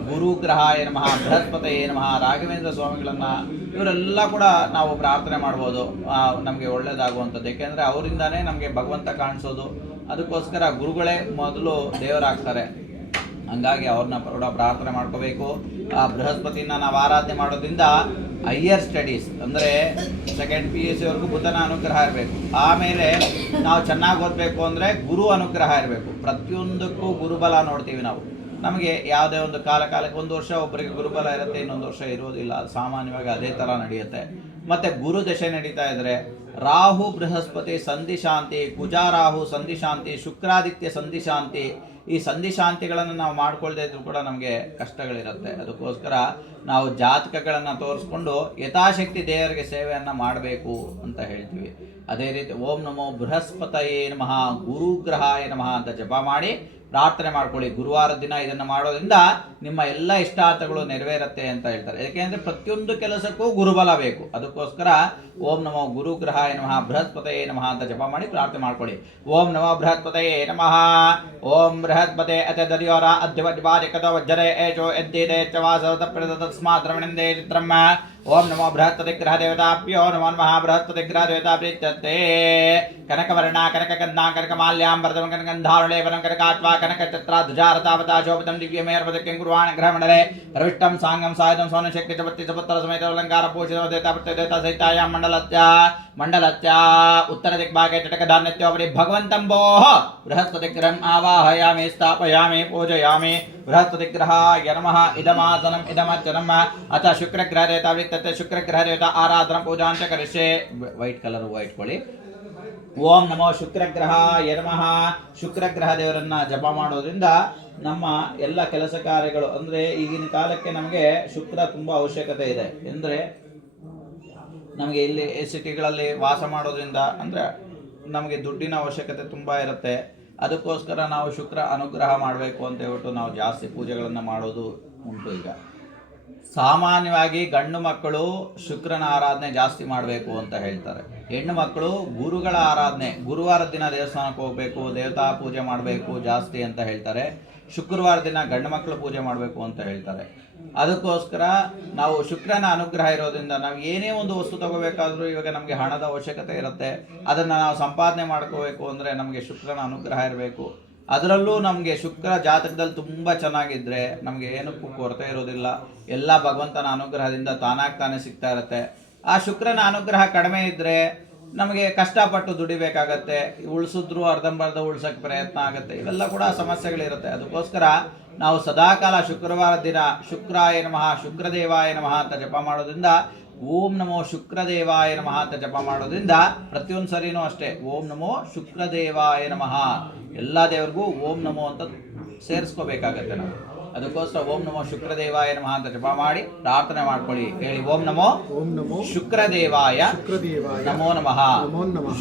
ಗುರುಗ್ರಹಾಯ ನಮಃ ಬೃಹಸ್ಪತಯೇ ನಮಃ. ರಾಘವೇಂದ್ರ ಸ್ವಾಮಿಗಳನ್ನ ಇವರೆಲ್ಲ ಕೂಡ ನಾವು ಪ್ರಾರ್ಥನೆ ಮಾಡ್ಬೋದು, ನಮಗೆ ಒಳ್ಳೇದಾಗುವಂಥದ್ದು. ಏಕೆಂದರೆ ಅವರಿಂದಾನೇ ನಮಗೆ ಭಗವಂತ ಕಾಣಿಸೋದು. ಅದಕ್ಕೋಸ್ಕರ ಗುರುಗಳೇ ಮೊದಲು ದೇವರಾಗ್ತಾರೆ. ಹಂಗಾಗಿ ಅವ್ರನ್ನ ಕೂಡ ಪ್ರಾರ್ಥನೆ ಮಾಡ್ಕೋಬೇಕು. ಆ ಬೃಹಸ್ಪತಿನ ನಾವು ಆರಾಧನೆ ಮಾಡೋದ್ರಿಂದ ಹೈಯರ್ ಸ್ಟಡೀಸ್ ಅಂದರೆ ಸೆಕೆಂಡ್ PUC ವರೆಗೂ ಬುಧನ ಅನುಗ್ರಹ ಇರಬೇಕು. ಆಮೇಲೆ ನಾವು ಚೆನ್ನಾಗಿ ಓದಬೇಕು ಅಂದರೆ ಗುರು ಅನುಗ್ರಹ ಇರಬೇಕು. ಪ್ರತಿಯೊಂದಕ್ಕೂ ಗುರುಬಲ ನೋಡ್ತೀವಿ ನಾವು. ನಮಗೆ ಯಾವುದೇ ಒಂದು ಕಾಲಕ್ಕೆ ಒಂದು ವರ್ಷ ಒಬ್ಬರಿಗೆ ಗುರುಬಲ ಇರುತ್ತೆ, ಇನ್ನೊಂದು ವರ್ಷ ಇರೋದಿಲ್ಲ. ಸಾಮಾನ್ಯವಾಗಿ ಅದೇ ಥರ ನಡೆಯುತ್ತೆ. ಮತ್ತು ಗುರು ದಶೆ ನಡೀತಾ ಇದ್ದರೆ ರಾಹು ಬೃಹಸ್ಪತಿ ಸಂಧಿ ಶಾಂತಿ, ಕುಜ ರಾಹು ಸಂಧಿ ಶಾಂತಿ, ಶುಕ್ರಾದಿತ್ಯ ಸಂಧಿ ಶಾಂತಿ, ಈ ಸಂಧಿ ಶಾಂತಿಗಳನ್ನು ನಾವು ಮಾಡ್ಕೊಳ್ದೇ ಇದ್ರೂ ಕೂಡ ನಮಗೆ ಕಷ್ಟಗಳಿರುತ್ತೆ. ಅದಕ್ಕೋಸ್ಕರ ನಾವು ಜಾತಕಗಳನ್ನು ತೋರಿಸ್ಕೊಂಡು ಯಥಾಶಕ್ತಿ ದೇವರಿಗೆ ಸೇವೆಯನ್ನು ಮಾಡಬೇಕು ಅಂತ ಹೇಳ್ತೀವಿ. ಅದೇ ರೀತಿ ಓಂ ನಮೋ ಬೃಹಸ್ಪತಯೇ ನಮಃ ಗುರುಗ್ರಹಾಯ ನಮಃ ಅಂತ ಜಪ ಮಾಡಿ ಪ್ರಾರ್ಥನೆ ಮಾಡ್ಕೊಳ್ಳಿ. ಗುರುವಾರ ದಿನ ಇದನ್ನು ಮಾಡೋದ್ರಿಂದ ನಿಮ್ಮ ಎಲ್ಲ ಇಷ್ಟಾರ್ಥಗಳು ನೆರವೇರುತ್ತೆ ಅಂತ ಹೇಳ್ತಾರೆ. ಯಾಕೆಂದರೆ ಪ್ರತಿಯೊಂದು ಕೆಲಸಕ್ಕೂ ಗುರುಬಲ ಬೇಕು. ಅದಕ್ಕೋಸ್ಕರ ಓಂ ನಮೋ ಗುರುಗ್ರಹಾಯ ನಮಃ ಬೃಹಸ್ಪತಯೇ ನಮಃ ಅಂತ ಜಪ ಮಾಡಿ ಪ್ರಾರ್ಥನೆ ಮಾಡ್ಕೊಳ್ಳಿ. ಓಂ ನಮೋ ಬೃಹಸ್ಪತಯೇ ನಮಃ. ಓಂ ಬೃಹಸ್ಪತೆ ಅತ ದರ್ಯೋರ ಅಧ್ಯವಜ್ವಾದಿಕದ ವಜ್ಜರೆ ಏಚೋ ಎದ್ದಿದೆ ಚವಾಸದ ತಸ್ಮಾತ್ ರಮಣಿಂದೇ ಚಿತ್ರಮ್ಮ. ಓಂ ನಮೋ ಬೃಹಸ್ಪತಿ ಗ್ರಹ ದೇವತಾಭ್ಯೋ ನಮೋ ನಮಃ. ಬೃಹಸ್ಪತಿ ಗ್ರಹ ದೇವತಾ ಪ್ರೀತ್ಯತೆ. ಕನಕವರ್ಣ ಕನಕಗಂಧಾ ಕನಕಮಾಲ್ಯಾಂಬರದಂ ಕನಕಗಂಧಾರುಲೇಪನಂ ಕನಕಾತ್ವಾ ಕನಕಚಿತ್ರಾಧ್ವಜಾರತಾವತಾ ಶೋಭಿತಂ ದಿವ್ಯಮೇರ್ಪದಕ್ಕೆ ಕುರ್ವಾಣ ಗ್ರಹಮಂಡಲೆ ಪ್ರವಿಷ್ಟಂ ಸಾಂಗಂ ಸಾಯದಂ ಸೋನಶಕ್ತಿ ಸಪತ್ತಿ ಸಪುತ್ರ ಸಮೇತ ಅಲಂಕಾರ ಪೂಜಿತ ದೇವತಾ ಪ್ರತ್ಯೇತ ಸಹಿತಾಯಾಂ ಮಂಡಲತ್ಯ ಉತ್ತರ ದಿಗ್ಭಾಗೆ ಚಟಕಧಾನ್ಯತ್ಯೋಪರಿ ಭಗವಂತಂಬೋಃ ಬೃಹಸ್ಪತಿಗ್ರಹಂ ಆವಾಹಯಾಮಿ ಸ್ಥಾಪಯಾಮಿ ಪೂಜಯಾಮಿ. ಬೃಹಸ್ಪತಿಗ್ರಹಾಯ ನಮಃ ಇದಮಾಸನಂ ಇದಮಜ್ಜನಂ ಅಥ ಶುಕ್ರಗ್ರಹ ದೇವತಾ ವೃತ್ತತೆ ಶುಕ್ರಗ್ರಹ ದೇವತಾ ಆರಾಧನಾ ಪೂಜಾಂಚ ಕರಿಷ್ಯೆ. ವೈಟ್ ಕಲರ್ ಇಟ್ಕೊಳ್ಳಿ. ಓಂ ನಮೋ ಶುಕ್ರಗ್ರಹಾಯ ನಮಃ. ಶುಕ್ರಗ್ರಹ ದೇವರನ್ನ ಜಪ ಮಾಡೋದ್ರಿಂದ ನಮ್ಮ ಎಲ್ಲ ಕೆಲಸ ಕಾರ್ಯಗಳು ಅಂದ್ರೆ ಈಗಿನ ಕಾಲಕ್ಕೆ ನಮಗೆ ಶುಕ್ರ ತುಂಬಾ ಅವಶ್ಯಕತೆ ಇದೆ. ಅಂದ್ರೆ ನಮಗೆ ಇಲ್ಲಿ ಸಿಟಿಗಳಲ್ಲಿ ವಾಸ ಮಾಡೋದ್ರಿಂದ ಅಂದ್ರೆ ನಮಗೆ ದುಡ್ಡಿನ ಅವಶ್ಯಕತೆ ತುಂಬಾ ಇರುತ್ತೆ. ಅದಕ್ಕೋಸ್ಕರ ನಾವು ಶುಕ್ರ ಅನುಗ್ರಹ ಮಾಡಬೇಕು ಅಂತ ಹೇಳ್ಬಿಟ್ಟು ನಾವು ಜಾಸ್ತಿ ಪೂಜೆಗಳನ್ನು ಮಾಡೋದು ಉಂಟು. ಈಗ ಸಾಮಾನ್ಯವಾಗಿ ಗಂಡು ಮಕ್ಕಳು ಶುಕ್ರನ ಆರಾಧನೆ ಜಾಸ್ತಿ ಮಾಡಬೇಕು ಅಂತ ಹೇಳ್ತಾರೆ. ಹೆಣ್ಣು ಮಕ್ಕಳು ಗುರುಗಳ ಆರಾಧನೆ, ಗುರುವಾರ ದಿನ ದೇವಸ್ಥಾನಕ್ಕೆ ಹೋಗಬೇಕು, ದೇವತಾ ಪೂಜೆ ಮಾಡಬೇಕು ಜಾಸ್ತಿ ಅಂತ ಹೇಳ್ತಾರೆ. ಶುಕ್ರವಾರ ದಿನ ಗಂಡು ಮಕ್ಕಳು ಪೂಜೆ ಮಾಡಬೇಕು ಅಂತ ಹೇಳ್ತಾರೆ. ಅದಕ್ಕೋಸ್ಕರ ನಾವು ಶುಕ್ರನ ಅನುಗ್ರಹ ಇರೋದ್ರಿಂದ ನಾವು ಏನೇ ಒಂದು ವಸ್ತು ತಗೋಬೇಕಾದ್ರೂ ಇವಾಗ ನಮಗೆ ಹಣದ ಅವಶ್ಯಕತೆ ಇರುತ್ತೆ. ಅದನ್ನು ನಾವು ಸಂಪಾದನೆ ಮಾಡ್ಕೋಬೇಕು ಅಂದರೆ ನಮಗೆ ಶುಕ್ರನ ಅನುಗ್ರಹ ಇರಬೇಕು. ಅದರಲ್ಲೂ ನಮಗೆ ಶುಕ್ರ ಜಾತಕದಲ್ಲಿ ತುಂಬ ಚೆನ್ನಾಗಿದ್ದರೆ ನಮಗೆ ಏನಕ್ಕೂ ಕೊರತೆ ಇರೋದಿಲ್ಲ. ಎಲ್ಲ ಭಗವಂತನ ಅನುಗ್ರಹದಿಂದ ತಾನಾಗಿ ತಾನೇ ಸಿಗ್ತಾ ಇರುತ್ತೆ. ಆ ಶುಕ್ರನ ಅನುಗ್ರಹ ಕಡಿಮೆ ಇದ್ದರೆ ನಮಗೆ ಕಷ್ಟಪಟ್ಟು ದುಡಿಬೇಕಾಗತ್ತೆ. ಉಳಿಸಿದ್ರು ಅರ್ಧಂಬರ್ಧ ಉಳ್ಸೋಕ್ಕೆ ಪ್ರಯತ್ನ ಆಗುತ್ತೆ. ಇವೆಲ್ಲ ಕೂಡ ಸಮಸ್ಯೆಗಳಿರುತ್ತೆ. ಅದಕ್ಕೋಸ್ಕರ ನಾವು ಸದಾಕಾಲ ಶುಕ್ರವಾರ ದಿನ ಶುಕ್ರಾಯ ನಮಃ ಶುಕ್ರದೇವಾಯ ನಮಃ ಅಂತ ಜಪ ಮಾಡೋದ್ರಿಂದ, ಓಂ ನಮೋ ಶುಕ್ರದೇವಾಯ ನಮಃ ಅಂತ ಜಪ ಮಾಡೋದ್ರಿಂದ ಪ್ರತಿಯೊಂದು ಸರಿನೂ ಅಷ್ಟೇ ಓಂ ನಮೋ ಶುಕ್ರದೇವಾಯ ನಮಃ ಎಲ್ಲ ದೇವರಿಗೂ ಓಂ ನಮೋ ಅಂತ ಸೇರಿಸ್ಕೋಬೇಕಾಗತ್ತೆ ನಾವು. ಅದಕ್ಕೋಸ್ಕರ ಓಂ ನಮೋ ಶುಕ್ರದೇವಾಯ ನಮಃ ಅಂತ ಜಪ ಮಾಡಿ ಪ್ರಾರ್ಥನೆ ಮಾಡ್ಕೊಳ್ಳಿ. ಹೇಳಿ ಓಂ ನಮೋ ಶುಕ್ರದೇವಾಯ ನಮೋ ನಮಃ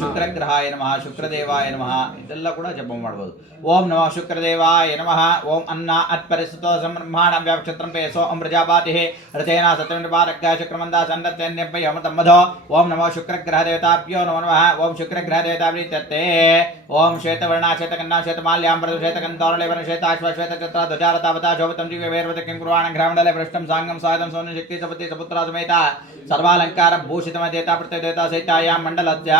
ಶುಕ್ರಗ್ರಹಾಯ ನಮಃ ಶುಕ್ರದೇವಾಯ ನಮಃ ಇದೆಲ್ಲ ಕೂಡ ಜಪ ಮಾಡ್ಬೋದು. ಓಂ ನಮೋ ಶುಕ್ರದೇವಾಯ ನಮಃ. ಓಂ ಅನ್ನ ಅತ್ಪರಿಸುತೋ ಸಂಬ್ರಹ್ಮಾಣ ವ್ಯಾಕ್ಷತ್ರಂ ಪೇಸೋ ಓಂ ಪ್ರಜಾಪಾತಿ ರಥೇನ ಸತ್ಯಮಿಪಾರಗ್ಯ ಶುಕ್ರಮಂದ ಸನ್ನತ್ಯನ್ಯಪ್ಪ ಯಮತಮ್ಮಧೋ. ಓಂ ನಮೋ ಶುಕ್ರಗ್ರಹ ದೇವತಾಭ್ಯೋ ನಮೋ ನಮಃ. ಓಂ ಶುಕ್ರಗ್ರಹ ದೇವತಾಭ್ಯತೆ. ಓಂ ಶ್ವೇತವರ್ಣ ಶ್ವೇತಕನ್ನಾ ಶ್ವೇತಮಾಲ್ಯಾಂಬರ ಶ್ವೇತಕಂತೌರಲೇವನ ಶ್ವೇತಾಶ್ವ ಶ್ವೇತಚತ್ರ ಧ್ವಜಾರತಾವತಾ ಶೋಭತಂ ಜೀವ ವೇರ್ವತ ಕಿಂಕುರ್ವಾಣ ಗ್ರಹಮಂಡಲೆ ಭ್ರಷ್ಟಂ ಸಾಂಗಂ ಸಾಧಂ ಸೌಮ್ಯ ಶಕ್ತಿ ಸಪತಿ ಸಪುತ್ರ ಸಮೇತ ಸರ್ವಾಲಂಕಾರ ಭೂಷಿತಮ ದೇವತಾ ಪ್ರತ್ಯ ದೇವತಾ ಸಹಿತಾಯಾಂ ಮಂಡಲಸ್ಯ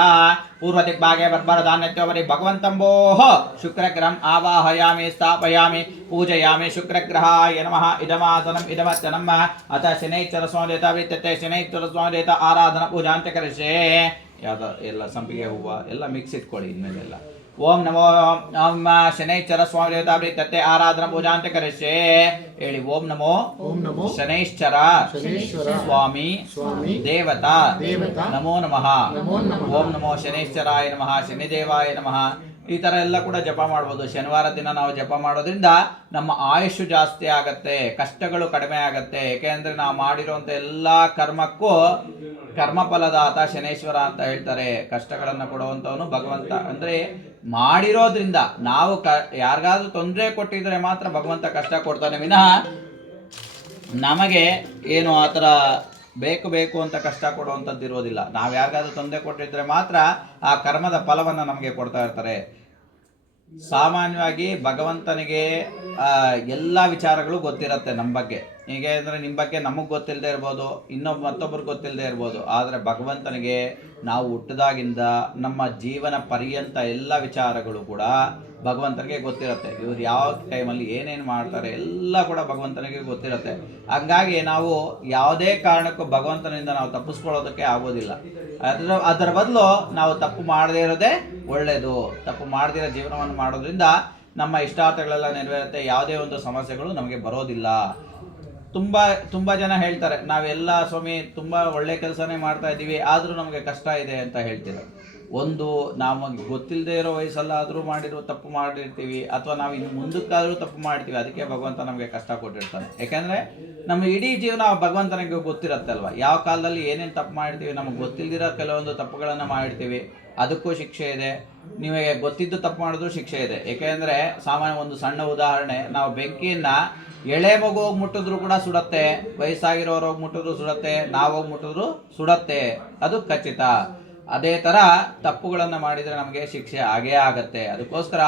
ಪೂರ್ವ ದಿಗ್ಭಾಗೆ ಬರ್ಬರ ಧಾನ್ಯತ್ಯೋಪರಿ ಭಗವಂತಂಬೋಹ ಶುಕ್ರಗ್ರಹಂ ಆವಾಹಯಾಮಿ ಸ್ಥಾಪಯಾಮಿ ಪೂಜಯಾಮಿ. ಶುಕ್ರಗ್ರಹಾಯ ನಮಃ ಇದಮಾಸನಂ ಇದಮಚ್ಚನಂ ಅಥ ಶನೈಶ್ಚರ ಸ್ವಾಮಿ ದೇವತಾ ವಿತ್ಯತೆ ಶನೈಶ್ಚರ ಸ್ವಾಮಿ ದೇವತಾ ಆರಾಧನಾ ಪೂಜಾಂಚ ಕರಿಷ್ಯೆ. ಯಾವ್ದು ಎಲ್ಲ ಸಂಪಿಗೆ ಹೂವು ಎಲ್ಲ ಮಿಕ್ಸ್ ಇಟ್ಕೊಳ್ಳಿ ಇನ್ಮೇಲೆಲ್ಲ. ಓಂ ನಮೋ ಓಂ ಶನೈಶ್ಚರ ಸ್ವಾಮಿ ದೇವತಾ ವಿತ್ಯತೆ ಆರಾಧನಾ ಪೂಜಾಂಚ ಕರಿಷ್ಯೆ. ಹೇಳಿ ಓಂ ನಮೋ ಶನೈಶ್ಚರ ಸ್ವಾಮಿ ದೇವತಾ ನಮೋ ನಮಃ. ಓಂ ನಮೋ ಶನೈಶ್ಚರಾಯ ನಮಃ ಶನಿದೇವಾಯ ನಮಃ. ಈ ಥರ ಎಲ್ಲ ಕೂಡ ಜಪ ಮಾಡ್ಬೋದು. ಶನಿವಾರ ದಿನ ನಾವು ಜಪ ಮಾಡೋದ್ರಿಂದ ನಮ್ಮ ಆಯುಷು ಜಾಸ್ತಿ ಆಗತ್ತೆ, ಕಷ್ಟಗಳು ಕಡಿಮೆ ಆಗತ್ತೆ. ಏಕೆಂದರೆ ನಾವು ಮಾಡಿರುವಂಥ ಎಲ್ಲ ಕರ್ಮಕ್ಕೂ ಕರ್ಮಫಲದಾತ ಶನೇಶ್ವರ ಅಂತ ಹೇಳ್ತಾರೆ. ಕಷ್ಟಗಳನ್ನು ಕೊಡುವಂಥವನು ಭಗವಂತ. ಅಂದರೆ ಮಾಡಿರೋದ್ರಿಂದ ನಾವು ಯಾರಿಗಾದ್ರೂ ತೊಂದರೆ ಕೊಟ್ಟಿದ್ರೆ ಮಾತ್ರ ಭಗವಂತ ಕಷ್ಟ ಕೊಡ್ತಾನೆ ವಿನಃ ನಮಗೆ ಏನು ಆ ಥರ ಬೇಕು ಅಂತ ಕಷ್ಟ ಕೊಡುವಂಥದ್ದು ಇರೋದಿಲ್ಲ. ನಾವು ಯಾರಿಗಾದ್ರೂ ತೊಂದರೆ ಕೊಟ್ಟಿದ್ರೆ ಮಾತ್ರ ಆ ಕರ್ಮದ ಫಲವನ್ನು ನಮಗೆ ಕೊಡ್ತಾ ಇರ್ತಾರೆ. ಸಾಮಾನ್ಯವಾಗಿ ಭಗವಂತನಿಗೆ ಎಲ್ಲ ವಿಚಾರಗಳು ಗೊತ್ತಿರುತ್ತೆ ನಮ್ಮ ಬಗ್ಗೆ. ಹೀಗೆ ಅಂದರೆ ನಿಮ್ಮ ಬಗ್ಗೆ ನಮಗೆ ಗೊತ್ತಿಲ್ಲದೆ ಇರ್ಬೋದು, ಮತ್ತೊಬ್ಬರಿಗೆ ಗೊತ್ತಿಲ್ಲದೆ ಇರ್ಬೋದು. ಆದರೆ ಭಗವಂತನಿಗೆ ನಾವು ಹುಟ್ಟಿದಾಗಿಂದ ನಮ್ಮ ಜೀವನ ಪರ್ಯಂತ ಎಲ್ಲ ವಿಚಾರಗಳು ಕೂಡ ಭಗವಂತನಿಗೆ ಗೊತ್ತಿರುತ್ತೆ. ಇವರು ಯಾವ ಟೈಮಲ್ಲಿ ಏನೇನು ಮಾಡ್ತಾರೆ ಎಲ್ಲ ಕೂಡ ಭಗವಂತನಿಗೆ ಗೊತ್ತಿರುತ್ತೆ. ಹಂಗಾಗಿ ನಾವು ಯಾವುದೇ ಕಾರಣಕ್ಕೂ ಭಗವಂತನಿಂದ ನಾವು ತಪ್ಪಿಸ್ಕೊಳ್ಳೋದಕ್ಕೆ ಆಗೋದಿಲ್ಲ. ಅದರ ಬದಲು ನಾವು ತಪ್ಪು ಮಾಡದೇ ಇರೋದೇ ಒಳ್ಳೆಯದು. ತಪ್ಪು ಮಾಡದಿರೋ ಜೀವನವನ್ನು ಮಾಡೋದ್ರಿಂದ ನಮ್ಮ ಇಷ್ಟಾರ್ಥಗಳೆಲ್ಲ ನೆರವೇರುತ್ತೆ. ಯಾವುದೇ ಒಂದು ಸಮಸ್ಯೆಗಳು ನಮಗೆ ಬರೋದಿಲ್ಲ. ತುಂಬ ಜನ ಹೇಳ್ತಾರೆ ನಾವೆಲ್ಲ ಸ್ವಾಮಿ ತುಂಬ ಒಳ್ಳೆ ಕೆಲಸನೇ ಮಾಡ್ತಾ ಇದ್ದೀವಿ ಆದರೂ ನಮಗೆ ಕಷ್ಟ ಇದೆ ಅಂತ ಹೇಳ್ತೀವಿ. ಒಂದು ನಮಗೆ ಗೊತ್ತಿಲ್ಲದೆ ಇರೋ ವಯಸ್ಸಲ್ಲಾದರೂ ತಪ್ಪು ಮಾಡಿರ್ತೀವಿ, ಅಥವಾ ನಾವು ಇನ್ನು ಮುಂದಕ್ಕಾದರೂ ತಪ್ಪು ಮಾಡ್ತೀವಿ. ಅದಕ್ಕೆ ಭಗವಂತ ನಮಗೆ ಕಷ್ಟ ಕೊಟ್ಟಿರ್ತಾನೆ. ಯಾಕೆಂದರೆ ನಮ್ಮ ಇಡೀ ಜೀವನ ಭಗವಂತನಿಗೆ ಗೊತ್ತಿರುತ್ತೆ ಅಲ್ವಾ. ಯಾವ ಕಾಲದಲ್ಲಿ ಏನೇನು ತಪ್ಪು ಮಾಡ್ತೀವಿ, ನಮಗೆ ಗೊತ್ತಿಲ್ಲದಿರೋ ಕೆಲವೊಂದು ತಪ್ಪುಗಳನ್ನು ಮಾಡಿರ್ತೀವಿ, ಅದಕ್ಕೂ ಶಿಕ್ಷೆ ಇದೆ. ನಿಮಗೆ ಗೊತ್ತಿದ್ದು ತಪ್ಪು ಮಾಡಿದ್ರೂ ಶಿಕ್ಷೆ ಇದೆ. ಏಕೆಂದರೆ ಸಾಮಾನ್ಯ ಒಂದು ಸಣ್ಣ ಉದಾಹರಣೆ, ನಾವು ಬೆಂಕಿಯನ್ನು ಎಳೆ ಮಗು ಹೋಗಿ ಮುಟ್ಟಿದ್ರು ಕೂಡ ಸುಡತ್ತೆ, ವಯಸ್ಸಾಗಿರೋರು ಹೋಗಿ ಮುಟ್ಟಿದ್ರು ಸುಡತ್ತೆ, ನಾವು ಹೋಗಿ ಮುಟ್ಟಿದ್ರು ಸುಡತ್ತೆ, ಅದು ಖಚಿತ. ಅದೇ ಥರ ತಪ್ಪುಗಳನ್ನು ಮಾಡಿದರೆ ನಮಗೆ ಶಿಕ್ಷೆ ಆಗೇ ಆಗತ್ತೆ. ಅದಕ್ಕೋಸ್ಕರ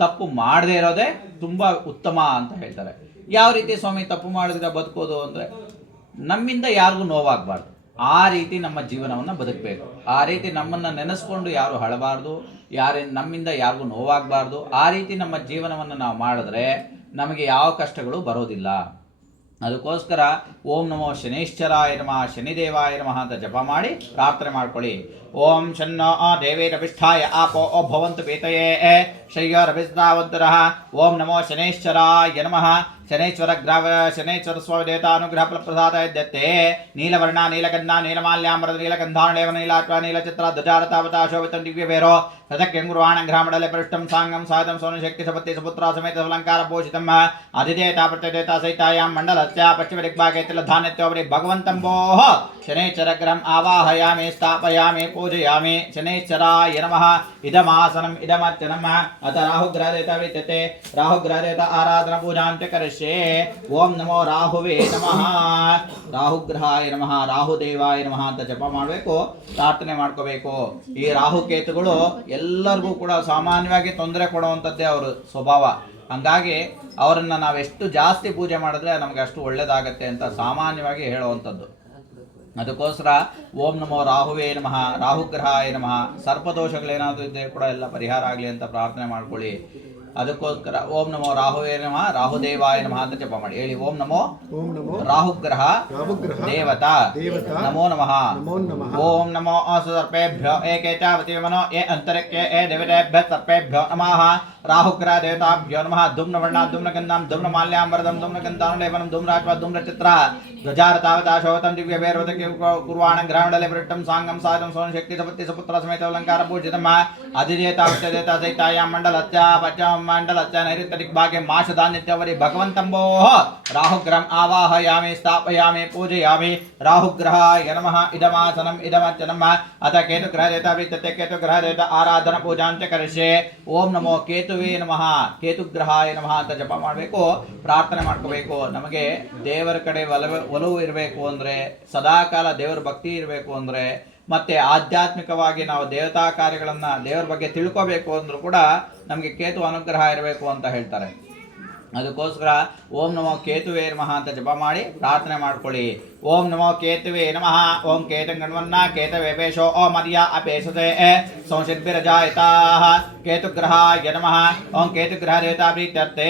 ತಪ್ಪು ಮಾಡದೇ ಇರೋದೇ ತುಂಬ ಉತ್ತಮ ಅಂತ ಹೇಳ್ತಾರೆ. ಯಾವ ರೀತಿ ಸ್ವಾಮಿ ತಪ್ಪು ಮಾಡಿದ್ರೆ ಬದುಕೋದು ಅಂದರೆ, ನಮ್ಮಿಂದ ಯಾರಿಗೂ ನೋವಾಗಬಾರ್ದು, ಆ ರೀತಿ ನಮ್ಮ ಜೀವನವನ್ನು ಬದುಕಬೇಕು. ಆ ರೀತಿ ನಮ್ಮನ್ನು ನೆನೆಸ್ಕೊಂಡು ಯಾರು ಅಳಬಾರ್ದು, ನಮ್ಮಿಂದ ಯಾರಿಗೂ ನೋವಾಗಬಾರ್ದು. ಆ ರೀತಿ ನಮ್ಮ ಜೀವನವನ್ನು ನಾವು ಮಾಡಿದ್ರೆ ನಮಗೆ ಯಾವ ಕಷ್ಟಗಳು ಬರೋದಿಲ್ಲ. ಅದಕ್ಕೋಸ್ಕರ ಓಂ ನಮೋ ಶನೈಶ್ಚರಾಯ ನಮಃ ಶನಿದೇವಾಯ ನಮಃ ಅಂತ ಜಪ ಮಾಡಿ ಪ್ರಾರ್ಥನೆ ಮಾಡ್ಕೊಳ್ಳಿ. ಓಂ ಶನ್ನೋ ದೇವೈರಭಿಷ್ಠಾಯ ಆಪೋ ಭವಂತು ಪೀತಯೇ ಶಯ್ಯೋರಭಿಸ್ತಾವಂತರಃ. ಓಂ ನಮೋ ಶನೈಶ್ಚರಾಯ ನಮಃ ಶನೈಶ್ವರ ಸ್ವಾಮಿ ದೇವತಾ ಅನುಗ್ರಹ ಫಲಪ್ರಸಾದ ಇದ್ದತ್ತೆ ನೀಲವರ್ಣ ನೀಲಗಂಧ ನೀಲಮಾಲ್ಯಾಂಬರದ ನೀಲಗಂಧಾಣೇವ ನೀಲಾಟ್ವ ನೀಲಚಿತ್ರ ಧ್ವಜಾರತಾವತಾ ಶೋಭಿತಂ ದಿವ್ಯವೇರೋ ಸದಕ್ಯಂಗುರ್ವಾಣ ಗ್ರಾಮಡಲೆ ಪೃಷ್ಟಂ ಸಾಂಗಂ ಸಾಧಂ ಸೋನಶಕ್ತಿ ಸಪತ್ತಿ ಸುಪುತ್ರ ಸಮೇತ ಅಲಂಕಾರ ಭೂಷಿತಂ ಅಧಿದೇವತಾ ಪ್ರತ್ಯದೇವತಾ ಸಹಿತಾಯಾಂ ಮಂಡಲಸ್ಯ ಪಶ್ಚಿಮ ದಿಗ್ಭಾಗೆ ತಿಲಧಾನ್ಯತ್ಯೋಪರಿ ಭಗವಂತಂಬೋಃ ಶನೈಶ್ಚರಗ್ರಹಂ ಆವಾಹಯಾಮಿ ಸ್ಥಾಪಯಾಮಿ ಪೂಜಯಾಮಿ ಶನೈಶ್ಚರಾಯ ನಮಃ ಇದಮಾಸನಂ ಇದಮರ್ಚನಂ ಅತ ರಾಹುಗ್ರಹ ದೇವತಾ ವಿದ್ಯತೆ ರಾಹುಗ್ರಹ ದೇವತಾ ಆರಾಧನಾ ಪೂಜಾಂಚ ಕರಿಷ್ಯೆ ಓಂ ನಮೋ ರಾಹುವೇ ನಮಃ ರಾಹುಗ್ರಹಾಯ ನಮಃ ರಾಹುದೇವಾಯ ನಮಃ ಅಂತ ಜಪ ಮಾಡಬೇಕು, ಪ್ರಾರ್ಥನೆ ಮಾಡ್ಕೋಬೇಕು. ಈ ರಾಹುಕೇತುಗಳು ಎಲ್ಲರಿಗೂ ಕೂಡ ಸಾಮಾನ್ಯವಾಗಿ ತೊಂದರೆ ಕೊಡುವಂಥದ್ದೇ ಅವರ ಸ್ವಭಾವ. ಹಂಗಾಗಿ ಅವರನ್ನು ನಾವೆಷ್ಟು ಜಾಸ್ತಿ ಪೂಜೆ ಮಾಡಿದ್ರೆ ನಮಗೆ ಅಷ್ಟು ಒಳ್ಳೇದಾಗತ್ತೆ ಅಂತ ಸಾಮಾನ್ಯವಾಗಿ ಹೇಳುವಂಥದ್ದು. ಅದಕ್ಕೋಸ್ಕರ ಓಂ ನಮೋ ರಾಹುವೇ ನಮಃ ರಾಹುಗ್ರಹಾಯ ನಮಃ. ಸರ್ಪದೋಷಗಳೇನಾದರೂ ಇದ್ದರೆ ಕೂಡ ಎಲ್ಲ ಪರಿಹಾರ ಆಗಲಿ ಅಂತ ಪ್ರಾರ್ಥನೆ ಮಾಡ್ಕೊಳ್ಳಿ. ಅದಕ್ಕೋಸ್ಕರ ಓಂ ನಮೋ ರಾಹುವೇ ನಮಃ ರಾಹುದೇವಾಯ ನಮಃ ಅಂತ ಜಪ ಮಾಡಿ. ಹೇಳಿ ಓಂ ನಮೋ ರಾಹುಗ್ರಹ ದೇವತಾ ನಮೋ ನಮಃ. ಓಂ ನಮೋ ಸರ್ಪೇಭ್ಯೋ ಏಕೆ ಚಾವತಿಮನೋ ಏ ಅಂತರಿಕ್ಷೇ ಏ ದೇವತೆಭ್ಯ ಸರ್ಪೇಭ್ಯೋ ನಮಃ ರಾಹುಗ್ರಹ ದೇವತಾಭ್ಯೋ ನಮಃ. ಧೂಮ್ರವರ್ಣ ಧೂಮ್ರಗಂಧಂ ಧೂಮ್ರಮಾಲ್ಯಾಂಬರದಂ ಧೂಮ್ರಗಂಧಾನುಲೇಪನಂ ಧೂಮ್ರಾಟ್ವ ಧೂಮ್ರಚಿತ್ರ ಧ್ವಜಾರತಾವತಾ ಶೋಭತಂ ದಿವ್ಯವೇರೋದಕ್ಕೆ ಕುರ್ವಾಣ ಗ್ರಾಮಡಲೆ ಪೃಷ್ಟಂ ಸಾಂಗಂ ಸಾಧಂ ಸೋನಶಕ್ತಿ ಸಪತ್ತಿ ಸುಪುತ್ರ ಸಮೇತ ಅಲಂಕಾರ ಭೂಷಿತಂ ಅಧಿದೇವತಾ ಪ್ರತ್ಯದೇವತಾ ಸಹಿತಾಯಾಂ ಮಂಡಲಸ್ಯ ಪಶ್ಚಿಮ ಮಂಡಲಸ್ಯ ನೈಋತ್ಯ ದಿಗ್ಭಾಗೆ ಮಾಷಧಾನ್ಯತ್ಯವರಿ ಭಗವಂತಂಬೋಃ ರಾಹುಗ್ರಹಂ ಆವಾಹಯಾಮಿ ಸ್ಥಾಪಯಾಮಿ ಪೂಜಯಾಮಿ ರಾಹುಗ್ರಹಾಯ ನಮಃ ಇದಮಾಸನಂ ಇದಮರ್ಚನಂ ಅತ ಕೇತುಗ್ರಹ ದೇವತಾ ವಿದ್ಯತೆ ಕೇತುಗ್ರಹ ದೇವತಾ ಆರಾಧನಾ ಪೂಜಾಂಚ ಕರಿಷ್ಯೆ ಓಂ ನಮೋ ಕೇತುವೇ ನಮಃ ಕೇತುಗ್ರಹಾಯ ನಮಃ ಅಂತ ಜಪ ಮಾಡಬೇಕು, ಪ್ರಾರ್ಥನೆ ಮಾಡ್ಕೋಬೇಕು. ನಮಗೆ ದೇವರ ಕಡೆ ಒಲವು ಇರಬೇಕು ಅಂದರೆ, ಸದಾಕಾಲ ದೇವರ ಭಕ್ತಿ ಇರಬೇಕು ಅಂದರೆ, ಮತ್ತೆ ಆಧ್ಯಾತ್ಮಿಕವಾಗಿ ನಾವು ದೇವತಾ ಕಾರ್ಯಗಳನ್ನು ದೇವರ ಬಗ್ಗೆ ತಿಳ್ಕೋಬೇಕು ಅಂದರೂ ಕೂಡ ನಮಗೆ ಕೇತು ಅನುಗ್ರಹ ಇರಬೇಕು ಅಂತ ಹೇಳ್ತಾರೆ. ಅದಕ್ಕೋಸ್ಕರ ಓಂ ನಮೋ ಕೇತುವೇ ನಮಃ ಅಂತ ಜಪ ಮಾಡಿ ಪ್ರಾರ್ಥನೆ ಮಾಡ್ಕೊಳ್ಳಿ. ಓಂ ನಮೋ ಕೇತುವೇ ನಮಃ. ಓಂ ಕೇತಂಗಣ್ವನ್ನ ಕೇತವೇಪೇಶೋ ಓಂ ಮರ್ಯ ಅಪೇಶತೆ ಸಂಶಿದ್ಭಿರಜಾಯತಾಃ ಕೇತುಗ್ರಹಾಯ ನಮಃ. ಓಂ ಕೇತುಗ್ರಹ ದೇವತಾ ಪ್ರೀತ್ಯರ್ಥೆ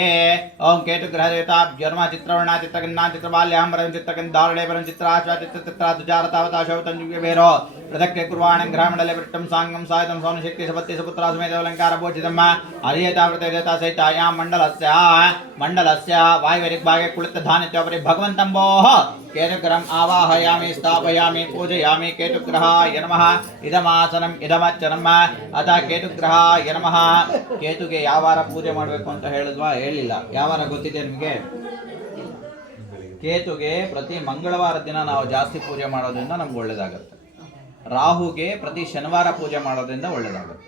ಓಂ ಕೇತುಗ್ರಹ ದೇವತಾಭ್ಯೋ ನಮಃ. ಚಿತ್ರವರ್ಣ ಚಿತ್ರಗನ್ನ ಚಿತ್ರಮಾಲ್ಯಾಂಬರಂ ಚಿತ್ರಗಂಧಾರುಳೇಬರಂ ಚಿತ್ರಾಶ್ವ ಚಿತ್ರ ಧ್ವಜಾರತಾವತಾ ಶೋಭತಂ ದಿವ್ಯವೇರೋ ಪ್ರದಕ್ಷಿಣೆ ಕುರ್ವಾಣ ಗ್ರಾಮಡಲೆ ಪೃಷ್ಟಂ ಸಾಂಗಂ ಸಾಧಂ ಸೋನಶಕ್ತಿ ಸಪತ್ತಿ ಸುಪುತ್ರ ಸಮೇತ ಅಲಂಕಾರ ಭೂಷಿತಂ ಅಧಿದೇವತಾ ಪ್ರತ್ಯದೇವತಾ ಸಹಿತಾಯಾಂ ಮಂಡಲಸ್ಯ ವಾಯುವ್ಯದಿಗ್ಭಾಗೆ ಕುಳಿತ ಧಾನ್ಯತ್ಯೋಪರಿ ಭಗವಂತಂಬೋಃ ಕೇತುಗ್ರಹಂ ಆವಾಹಯಾಮಿ ಸ್ಥಾಪಯಾಮಿ ಪೂಜಯಾಮಿ ಕೇತುಗ್ರಹಾಯ ನಮಃ ಇದಮಾಸನಂ ಇದಮರ್ಚನಂ ಅತ ಕೇತುಗ್ರಹಾಯ ನಮಃ. ಕೇತುಗೆ ಯಾವ ವಾರ ಪೂಜೆ ಮಾಡಬೇಕು ಅಂತ ಹೇಳಿದ್ವಾ? ಹೇಳಿಲ್ಲ. ಯಾವ ವಾರ ಗೊತ್ತಿದೆ ನಿಮಗೆ? ಕೇತುಗೆ ಪ್ರತಿ ಮಂಗಳವಾರ ದಿನ ನಾವು ಜಾಸ್ತಿ ಪೂಜೆ ಮಾಡೋದ್ರಿಂದ ನಮ್ಗೆ ಒಳ್ಳೇದಾಗುತ್ತೆ. ರಾಹುಗೆ ಪ್ರತಿ ಶನಿವಾರ ಪೂಜೆ ಮಾಡೋದ್ರಿಂದ ಒಳ್ಳೇದಾಗುತ್ತೆ.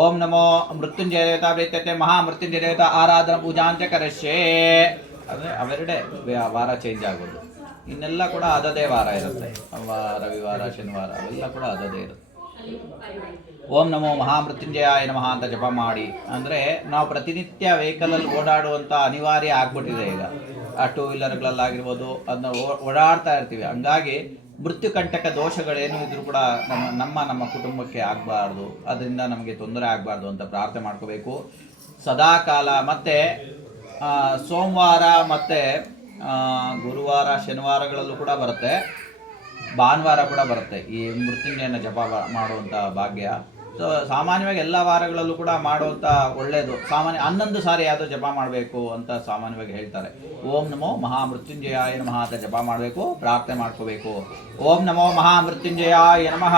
ಓಂ ನಮೋ ಮೃತ್ಯುಂಜಯ ದೇವತಾ ಪ್ರೀತ್ಯತೆ ಮಹಾ ಮೃತ್ಯುಂಜಯ ದೇವತಾ ಆರಾಧನಾ ಪೂಜಾಂಚ ಕರಿಷ್ಯೆ. ಅಂದರೆ ಅವೆರಡೇ ವಾರ ಚೇಂಜ್ ಆಗೋದು. ಇನ್ನೆಲ್ಲ ಕೂಡ ಅದದೇ ವಾರ ಇರುತ್ತೆ. ರವಿವಾರ ಶನಿವಾರ ಅವೆಲ್ಲ ಕೂಡ ಅದದೇ ಇರುತ್ತೆ. ಓಂ ನಮೋ ಮಹಾಮೃತ್ಯುಂಜಯಾಯ ನಮಃ ಅಂತ ಜಪ ಮಾಡಿ. ಅಂದರೆ ನಾವು ಪ್ರತಿನಿತ್ಯ ವೆಹಿಕಲಲ್ಲಿ ಓಡಾಡುವಂಥ ಅನಿವಾರ್ಯ ಆಗ್ಬಿಟ್ಟಿದೆ ಈಗ. ಆ ಟೂ ವೀಲರ್ಗಳಲ್ಲಾಗಿರ್ಬೋದು ಅದನ್ನ ಓಡಾಡ್ತಾ ಇರ್ತೀವಿ. ಹಂಗಾಗಿ ಮೃತ್ಯುಕಂಟಕ ದೋಷಗಳೇನು ಇದ್ರೂ ಕೂಡ ನಮ್ಮ ಕುಟುಂಬಕ್ಕೆ ಆಗಬಾರ್ದು, ಅದರಿಂದ ನಮಗೆ ತೊಂದರೆ ಆಗಬಾರ್ದು ಅಂತ ಪ್ರಾರ್ಥನೆ ಮಾಡ್ಕೋಬೇಕು ಸದಾಕಾಲ. ಮತ್ತು ಸೋಮವಾರ ಮತ್ತು ಗುರುವಾರ ಶನಿವಾರಗಳಲ್ಲೂ ಕೂಡ ಬರುತ್ತೆ, ಭಾನುವಾರ ಕೂಡ ಬರುತ್ತೆ ಈ ಮೃತ್ಯುಂಜಯನ ಜಪ ಮಾಡುವಂಥ ಭಾಗ್ಯ. ಸೊ ಸಾಮಾನ್ಯವಾಗಿ ಎಲ್ಲ ವಾರಗಳಲ್ಲೂ ಕೂಡ ಮಾಡುವಂಥ ಒಳ್ಳೆಯದು. ಸಾಮಾನ್ಯ 11 ಸಾರಿ ಯಾವುದೋ ಜಪ ಮಾಡಬೇಕು ಅಂತ ಸಾಮಾನ್ಯವಾಗಿ ಹೇಳ್ತಾರೆ. ಓಂ ನಮೋ ಮಹಾಮೃತ್ಯುಂಜಯಾಯ ನಮಃ ಅಂತ ಜಪ ಮಾಡಬೇಕು, ಪ್ರಾರ್ಥನೆ ಮಾಡ್ಕೋಬೇಕು. ಓಂ ನಮೋ ಮಹಾಮೃತ್ಯುಂಜಯಾಯ ನಮಃ.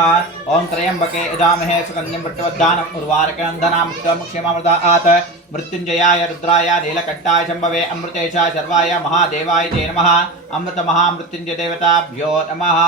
ಓಂ ತ್ರಯಂಬಕೆ ಯಜಾಮಹೇ ಸುಗಂಧಿಂ ಪ್ರತ್ಯವಧಾನಂ ಉರ್ವಾರಕನಂದನಾಂ ಕ್ಷೇಮಾಮೃತಾತ್ ಮೃತ್ಯುಂಜಯಾಯ ರುದ್ರಾಯ ನೀಲಕಂಠಾಯ ಶಂಭವೇ ಅಮೃತೇಶ ಶರ್ವಾಯ ಮಹಾದೇವಾಯ ತೇ ನಮಃ. ಅಮೃತ ಮಹಾಮೃತ್ಯುಂಜಯ ದೇವತಾಭ್ಯೋ ನಮಃ.